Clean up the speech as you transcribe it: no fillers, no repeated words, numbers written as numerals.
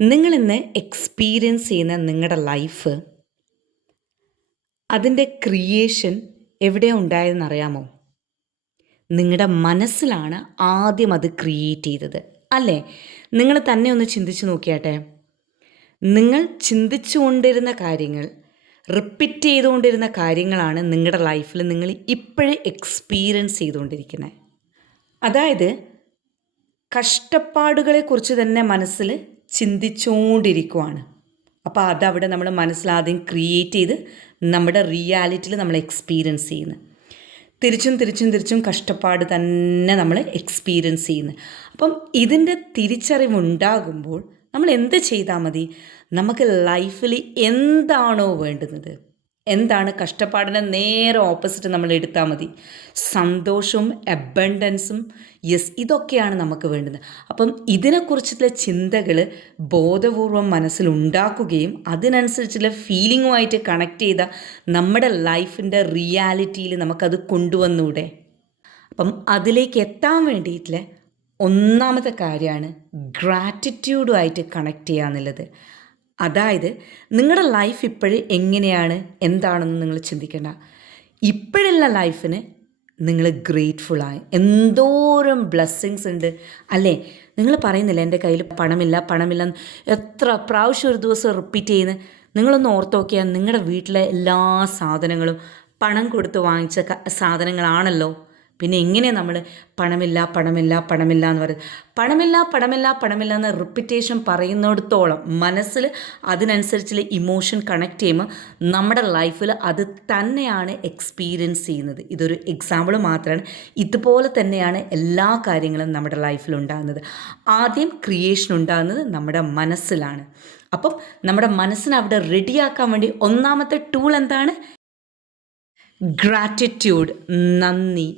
നിങ്ങളിന്ന് experience ചെയ്യുന്ന നിങ്ങളുടെ life അതിൻ്റെ ക്രിയേഷൻ എവിടെയാണ് ഉണ്ടായതെന്ന് അറിയാമോ? നിങ്ങളുടെ മനസ്സിലാണ് ആദ്യം അത് ക്രിയേറ്റ് ചെയ്തത്, അല്ലേ? നിങ്ങൾ തന്നെ ഒന്ന് ചിന്തിച്ച് നോക്കിയാട്ടെ. നിങ്ങൾ ചിന്തിച്ചുകൊണ്ടിരുന്ന കാര്യങ്ങൾ, റിപ്പീറ്റ് ചെയ്തുകൊണ്ടിരുന്ന കാര്യങ്ങളാണ് നിങ്ങളുടെ ലൈഫിൽ നിങ്ങൾ ഇപ്പോഴും എക്സ്പീരിയൻസ് ചെയ്തുകൊണ്ടിരിക്കുന്നത്. അതായത് കഷ്ടപ്പാടുകളെക്കുറിച്ച് തന്നെ മനസ്സിൽ ചിന്തിച്ചുകൊണ്ടിരിക്കുവാണ്. അപ്പോൾ അതവിടെ നമ്മൾ മനസ്സിലാദ്യം ക്രിയേറ്റ് ചെയ്ത് നമ്മുടെ റിയാലിറ്റിയിൽ നമ്മൾ എക്സ്പീരിയൻസ് ചെയ്യുന്നു. തിരിച്ചും തിരിച്ചും തിരിച്ചും കഷ്ടപ്പാട് തന്നെ നമ്മൾ എക്സ്പീരിയൻസ് ചെയ്യുന്നു. അപ്പം ഇതിൻ്റെ തിരിച്ചറിവുണ്ടാകുമ്പോൾ നമ്മൾ എന്ത് ചെയ്താൽ മതി? നമുക്ക് ലൈഫിൽ എന്താണോ വേണ്ടുന്നത്, എന്താണ് കഷ്ടപ്പാടിൻ്റെ നേരെ ഓപ്പോസിറ്റ് നമ്മൾ എടുത്താൽ മതി. സന്തോഷവും അബണ്ടൻസും, യെസ്, ഇതൊക്കെയാണ് നമുക്ക് വേണ്ടുന്നത്. അപ്പം ഇതിനെക്കുറിച്ചുള്ള ചിന്തകൾ ബോധപൂർവം മനസ്സിലുണ്ടാക്കുകയും അതിനനുസരിച്ചുള്ള ഫീലിങ്ങുമായിട്ട് കണക്ട് ചെയ്ത നമ്മുടെ ലൈഫിൻ്റെ റിയാലിറ്റിയിൽ നമുക്കത് കൊണ്ടുവന്നൂടെ? അപ്പം അതിലേക്ക് എത്താൻ വേണ്ടിയിട്ടുള്ള ഒന്നാമത്തെ കാര്യമാണ് ഗ്രാറ്റിറ്റ്യൂഡുമായിട്ട് കണക്ട് ചെയ്യുക എന്നുള്ളത്. അതായത് നിങ്ങളുടെ ലൈഫ് ഇപ്പോഴും എങ്ങനെയാണ്, എന്താണെന്ന് നിങ്ങൾ ചിന്തിക്കേണ്ട. ഇപ്പോഴുള്ള ലൈഫിന് നിങ്ങൾ ഗ്രേറ്റ്ഫുള്ളായി. എന്തോരം ബ്ലെസ്സിങ്സ് ഉണ്ട്, അല്ലേ? നിങ്ങൾ പറയുന്നില്ല എൻ്റെ കയ്യിൽ പണമില്ല. എത്ര പ്രാവശ്യം ഒരു ദിവസം റിപ്പീറ്റ് ചെയ്യുന്നത്? നിങ്ങളൊന്ന് ഓർത്ത് നോക്കിയാൽ നിങ്ങളുടെ വീട്ടിലെ എല്ലാ സാധനങ്ങളും പണം കൊടുത്ത് വാങ്ങിച്ച സാധനങ്ങളാണല്ലോ. പിന്നെ എങ്ങനെ നമ്മൾ പണമില്ല എന്ന് പറയും? പണമില്ല എന്ന് റിപ്പീറ്റേഷൻ പറയുന്നിടത്തോളം മനസ്സിൽ അതിനനുസരിച്ചുള്ള ഇമോഷൻ കണക്ട് ചെയ്യുമ്പോൾ നമ്മുടെ ലൈഫിൽ അത് തന്നെയാണ് എക്സ്പീരിയൻസ് ചെയ്യുന്നത്. ഇതൊരു എക്സാമ്പിൾ മാത്രമാണ്. ഇതുപോലെ തന്നെയാണ് എല്ലാ കാര്യങ്ങളും നമ്മുടെ ലൈഫിൽ ഉണ്ടാകുന്നത്. ആദ്യം ക്രിയേഷൻ ഉണ്ടാകുന്നത് നമ്മുടെ മനസ്സിലാണ്. അപ്പം നമ്മുടെ മനസ്സിനെ അവിടെ റെഡിയാക്കാൻ വേണ്ടി ഒന്നാമത്തെ ടൂൾ എന്താണ്? ഗ്രാറ്റിറ്റ്യൂഡ്, നന്ദി.